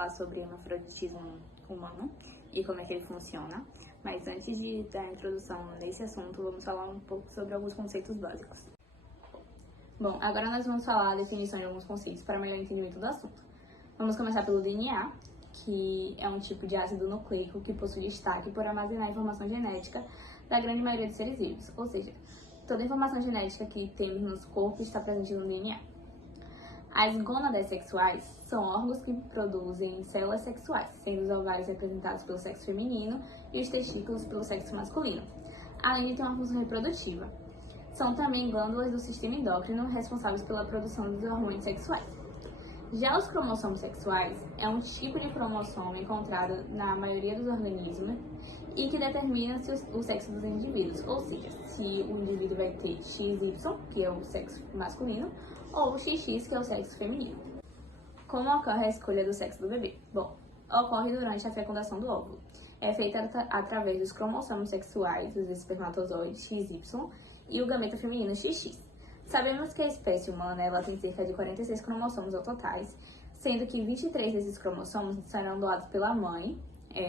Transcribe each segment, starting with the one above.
falar sobre o hermafroditismo humano e como é que ele funciona. Mas antes de dar a introdução nesse assunto, vamos falar um pouco sobre alguns conceitos básicos. Bom, agora nós vamos falar a definição de alguns conceitos para melhor entendimento do assunto. Vamos começar pelo DNA, que é um tipo de ácido nucleico que possui destaque por armazenar a informação genética da grande maioria dos seres vivos, ou seja, toda a informação genética que temos nos corpos está presente no DNA. As gônadas sexuais são órgãos que produzem células sexuais, sendo os ovários representados pelo sexo feminino e os testículos pelo sexo masculino, além de ter uma função reprodutiva. São também glândulas do sistema endócrino responsáveis pela produção dos hormônios sexuais. Já os cromossomos sexuais é um tipo de cromossomo encontrado na maioria dos organismos e que determina o sexo dos indivíduos, ou seja, se o indivíduo vai ter XY, que é o sexo masculino, ou XX, que é o sexo feminino. Como ocorre a escolha do sexo do bebê? Bom, ocorre durante a fecundação do óvulo. É feita através dos cromossomos sexuais, os espermatozoides XY e o gameta feminino XX. Sabemos que a espécie humana ela tem cerca de 46 cromossomos ao totais, sendo que 23 desses cromossomos serão doados pela mãe,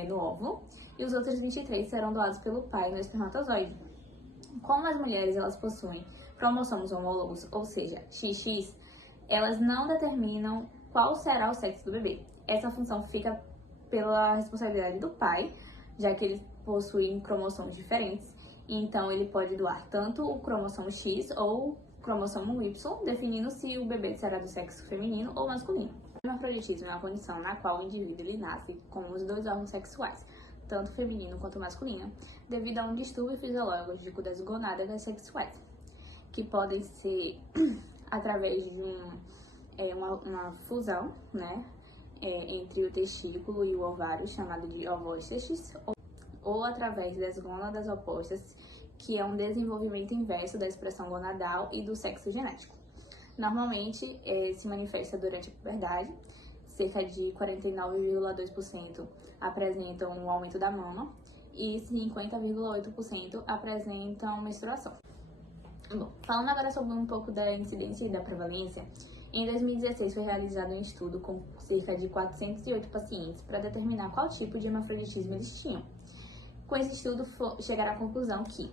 no óvulo, e os outros 23 serão doados pelo pai no espermatozoide. Como as mulheres elas possuem cromossomos homólogos, ou seja, XX, elas não determinam qual será o sexo do bebê. Essa função fica pela responsabilidade do pai, já que eles possuem cromossomos diferentes, então ele pode doar tanto o cromossomo X ou o cromossomo Y, definindo se o bebê será do sexo feminino ou masculino. O hermafroditismo é uma condição na qual o indivíduo ele nasce com os dois órgãos sexuais, tanto feminino quanto masculino, devido a um distúrbio fisiológico das gonádadas sexuais, que podem ser através de uma fusão, né, entre o testículo e o ovário, chamado de ovóstasis, ou através das gônadas opostas, que é um desenvolvimento inverso da expressão gonadal e do sexo genético. Normalmente, se manifesta durante a puberdade, cerca de 49,2% apresentam um aumento da mama e 50,8% apresentam menstruação. Bom, falando agora sobre um pouco da incidência e da prevalência, em 2016 foi realizado um estudo com cerca de 408 pacientes para determinar qual tipo de hermafroditismo eles tinham. Com esse estudo, chegaram à conclusão que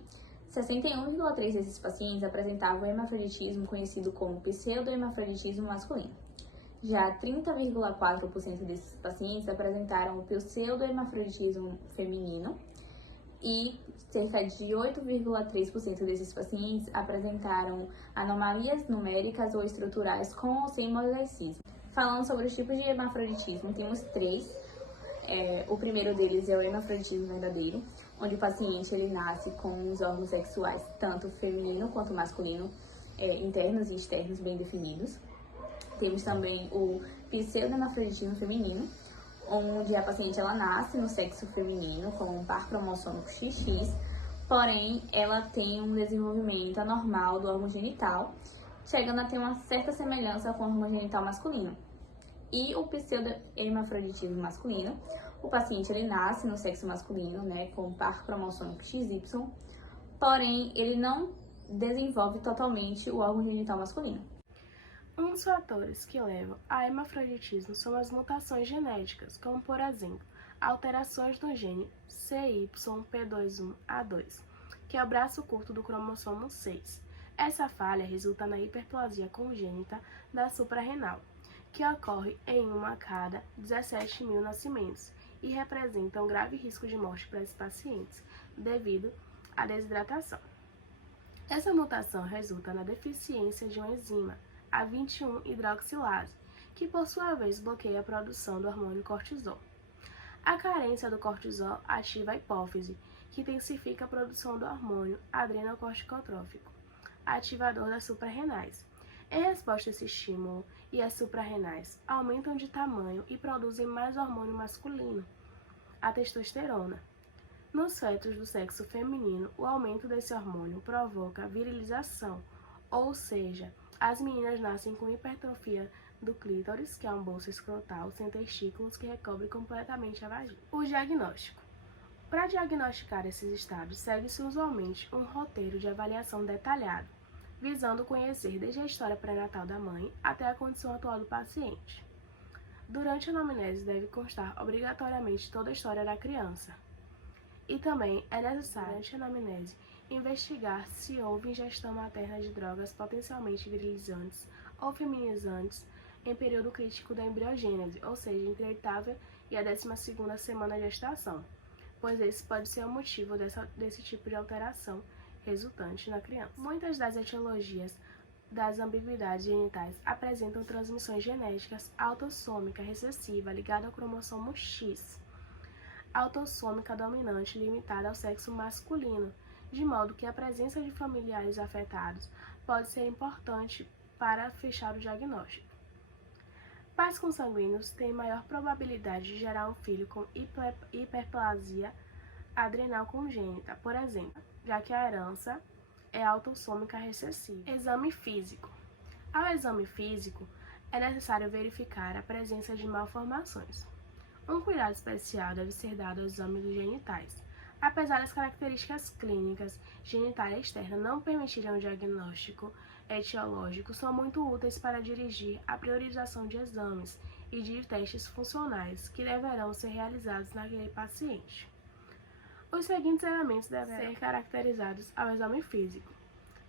61,3% desses pacientes apresentavam hermafroditismo conhecido como pseudohermafroditismo masculino. Já 30,4% desses pacientes apresentaram o pseudohermafroditismo feminino e cerca de 8,3% desses pacientes apresentaram anomalias numéricas ou estruturais com ou sem mosaícismo. Falando sobre os tipos de hermafroditismo, temos três. O primeiro deles é o hermafroditismo verdadeiro, onde o paciente ele nasce com os órgãos sexuais, tanto feminino quanto masculino, internos e externos bem definidos. Temos também o pseudohermafroditismo feminino, onde a paciente ela nasce no sexo feminino com um par cromossômico XX, porém ela tem um desenvolvimento anormal do órgão genital, chegando a ter uma certa semelhança com o órgão genital masculino. E o pseudohermafroditismo masculino, o paciente ele nasce no sexo masculino, né, com um par cromossômico XY, porém ele não desenvolve totalmente o órgão genital masculino. Um dos fatores que levam a hermafroditismo são as mutações genéticas, como por exemplo, alterações no gene CYP21A2, que é o braço curto do cromossomo 6. Essa falha resulta na hiperplasia congênita da suprarrenal, que ocorre em 1 a cada 17 mil nascimentos e representa um grave risco de morte para esses pacientes, devido à desidratação. Essa mutação resulta na deficiência de uma enzima, a 21-hidroxilase, que por sua vez bloqueia a produção do hormônio cortisol. A carência do cortisol ativa a hipófise, que intensifica a produção do hormônio adrenocorticotrófico, ativador das suprarrenais. Em resposta a esse estímulo, as suprarrenais aumentam de tamanho e produzem mais hormônio masculino, a testosterona. Nos fetos do sexo feminino, o aumento desse hormônio provoca virilização, ou seja, as meninas nascem com hipertrofia do clítoris, que é um bolso escrotal sem testículos que recobre completamente a vagina. O diagnóstico. Para diagnosticar esses estados, segue-se usualmente um roteiro de avaliação detalhado, visando conhecer desde a história pré-natal da mãe até a condição atual do paciente. Durante a anamnese deve constar obrigatoriamente toda a história da criança. E também é necessário, durante a anamnese, investigar se houve ingestão materna de drogas potencialmente virilizantes ou feminizantes em período crítico da embriogênese, ou seja, entre a oitava e a 12ª semana de gestação, pois esse pode ser o motivo desse tipo de alteração resultante na criança. Muitas das etiologias das ambiguidades genitais apresentam transmissões genéticas autossômica recessiva ligada ao cromossomo X, autossômica dominante limitada ao sexo masculino, de modo que a presença de familiares afetados pode ser importante para fechar o diagnóstico. Pais consanguíneos têm maior probabilidade de gerar um filho com hiperplasia adrenal congênita, por exemplo, já que a herança é autossômica recessiva. Exame físico. Ao exame físico, é necessário verificar a presença de malformações. Um cuidado especial deve ser dado ao exame dos genitais. Apesar das características clínicas genital externa não permitirem um diagnóstico etiológico, são muito úteis para dirigir a priorização de exames e de testes funcionais que deverão ser realizados naquele paciente. Os seguintes elementos devem ser caracterizados ao exame físico.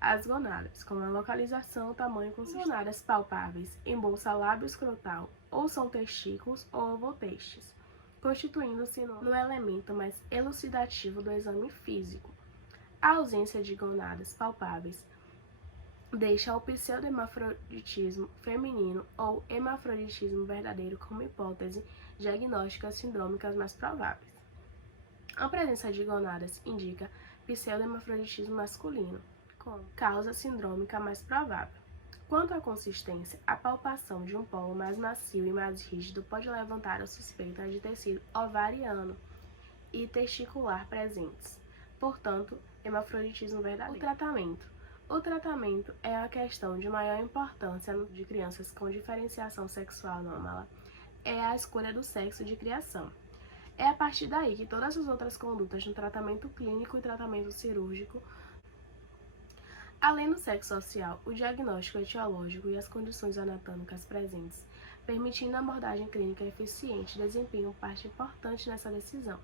As gonadas, como a localização, tamanho e consistência. Gonadas palpáveis em bolsa lábio-escrotal ou são testículos ou ovotestes, constituindo-se no elemento mais elucidativo do exame físico. A ausência de gonadas palpáveis deixa o pseudohermafroditismo feminino ou hermafroditismo verdadeiro como hipótese diagnóstica sindrômicas mais prováveis. A presença de gonadas indica pseudohermafroditismo masculino, como causa sindrômica mais provável. Quanto à consistência, a palpação de um polo mais macio e mais rígido pode levantar a suspeita de tecido ovariano e testicular presentes, portanto, hermafroditismo verdadeiro. O tratamento é a questão de maior importância de crianças com diferenciação sexual anômala, é a escolha do sexo de criação. É a partir daí que todas as outras condutas no tratamento clínico e tratamento cirúrgico, além do sexo social, o diagnóstico etiológico e as condições anatômicas presentes, permitindo a abordagem clínica eficiente, desempenham parte importante nessa decisão.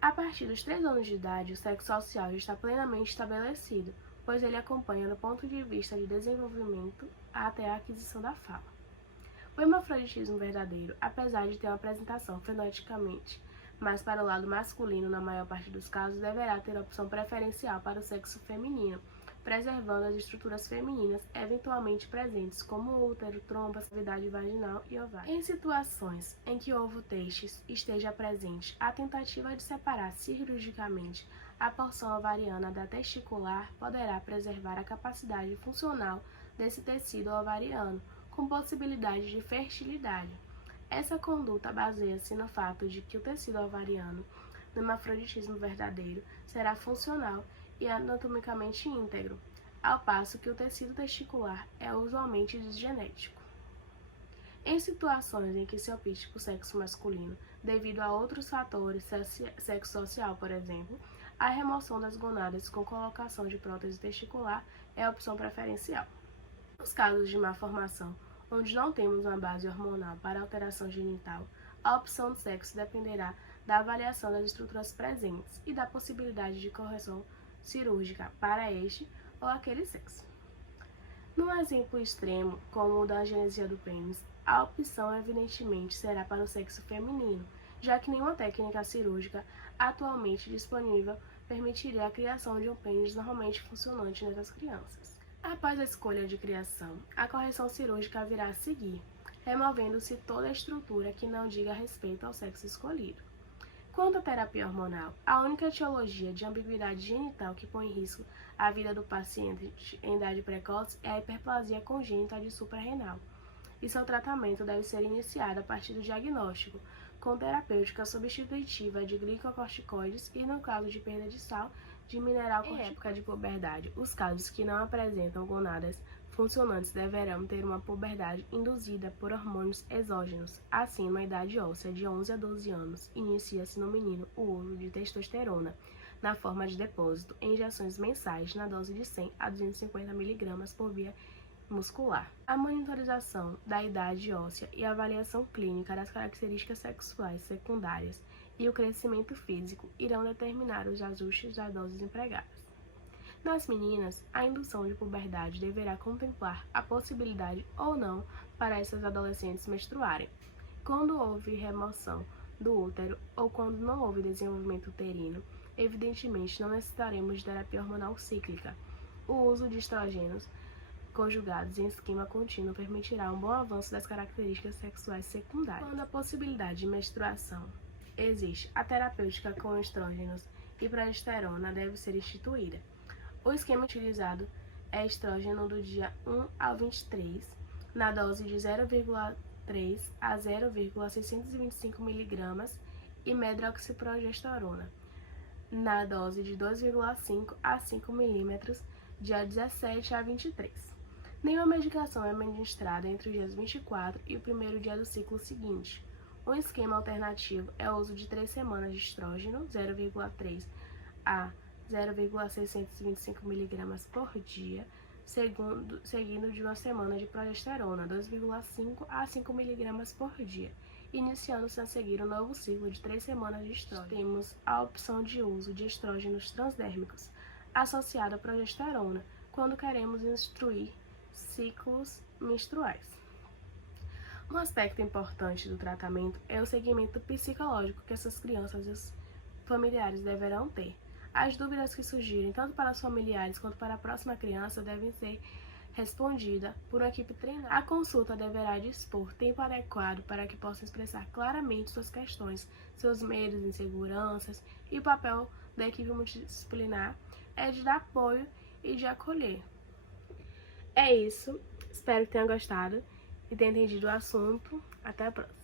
A partir dos 3 anos de idade, o sexo social já está plenamente estabelecido, pois ele acompanha do ponto de vista de desenvolvimento até a aquisição da fala. O hermafroditismo verdadeiro, apesar de ter uma apresentação fenotipicamente mais para o lado masculino na maior parte dos casos, deverá ter opção preferencial para o sexo feminino, preservando as estruturas femininas eventualmente presentes, como útero, trompas, cavidade vaginal e ovário. Em situações em que o ovo-testes esteja presente, a tentativa de separar cirurgicamente a porção ovariana da testicular poderá preservar a capacidade funcional desse tecido ovariano, com possibilidade de fertilidade. Essa conduta baseia-se no fato de que o tecido ovariano, no hermafroditismo verdadeiro, será funcional e anatomicamente íntegro, ao passo que o tecido testicular é usualmente disgenético. Em situações em que se opte por sexo masculino, devido a outros fatores, sexo social, por exemplo, a remoção das gonadas com colocação de prótese testicular é a opção preferencial. Nos casos de malformação, onde não temos uma base hormonal para alteração genital, a opção de sexo dependerá da avaliação das estruturas presentes e da possibilidade de correção cirúrgica para este ou aquele sexo. Num exemplo extremo, como o da agenesia do pênis, a opção evidentemente será para o sexo feminino, já que nenhuma técnica cirúrgica atualmente disponível permitiria a criação de um pênis normalmente funcionante nessas crianças. Após a escolha de criação, a correção cirúrgica virá a seguir, removendo-se toda a estrutura que não diga respeito ao sexo escolhido. Quanto à terapia hormonal, a única etiologia de ambiguidade genital que põe em risco a vida do paciente em idade precoce é a hiperplasia congênita de suprarrenal, e seu tratamento deve ser iniciado a partir do diagnóstico, com terapêutica substitutiva de glicocorticoides e, no caso de perda de sal, de mineral corticoide. Em época de puberdade, os casos que não apresentam gonadas funcionantes deverão ter uma puberdade induzida por hormônios exógenos. Assim, na idade óssea de 11 a 12 anos, inicia-se no menino o uso de testosterona, na forma de depósito, em injeções mensais, na dose de 100 a 250 mg por via muscular. A monitorização da idade óssea e a avaliação clínica das características sexuais secundárias e o crescimento físico irão determinar os ajustes das doses empregadas. Nas meninas, a indução de puberdade deverá contemplar a possibilidade ou não para essas adolescentes menstruarem. Quando houve remoção do útero ou quando não houve desenvolvimento uterino, evidentemente não necessitaremos de terapia hormonal cíclica. O uso de estrogênios conjugados em esquema contínuo permitirá um bom avanço das características sexuais secundárias. Quando a possibilidade de menstruação existe, a terapêutica com estrógenos e progesterona deve ser instituída. O esquema utilizado é estrógeno do dia 1 ao 23, na dose de 0,3 a 0,625 mg e medroxiprogesterona, na dose de 2,5 a 5 ml, dia 17 a 23. Nenhuma medicação é administrada entre os dias 24 e o primeiro dia do ciclo seguinte. Um esquema alternativo é o uso de 3 semanas de estrógeno, 0,3 a 0,625 mg por dia, seguindo de uma semana de progesterona, 2,5 a 5 mg por dia, iniciando-se a seguir um novo ciclo de 3 semanas de estrógeno. Temos a opção de uso de estrógenos transdérmicos, associada à progesterona, quando queremos instruir ciclos menstruais. Um aspecto importante do tratamento é o segmento psicológico que essas crianças e os familiares deverão ter. As dúvidas que surgirem, tanto para os familiares quanto para a próxima criança, devem ser respondidas por uma equipe treinada. A consulta deverá dispor tempo adequado para que possa expressar claramente suas questões, seus medos, inseguranças, e o papel da equipe multidisciplinar é de dar apoio e de acolher. É isso, espero que tenha gostado e tenha entendido o assunto. Até a próxima.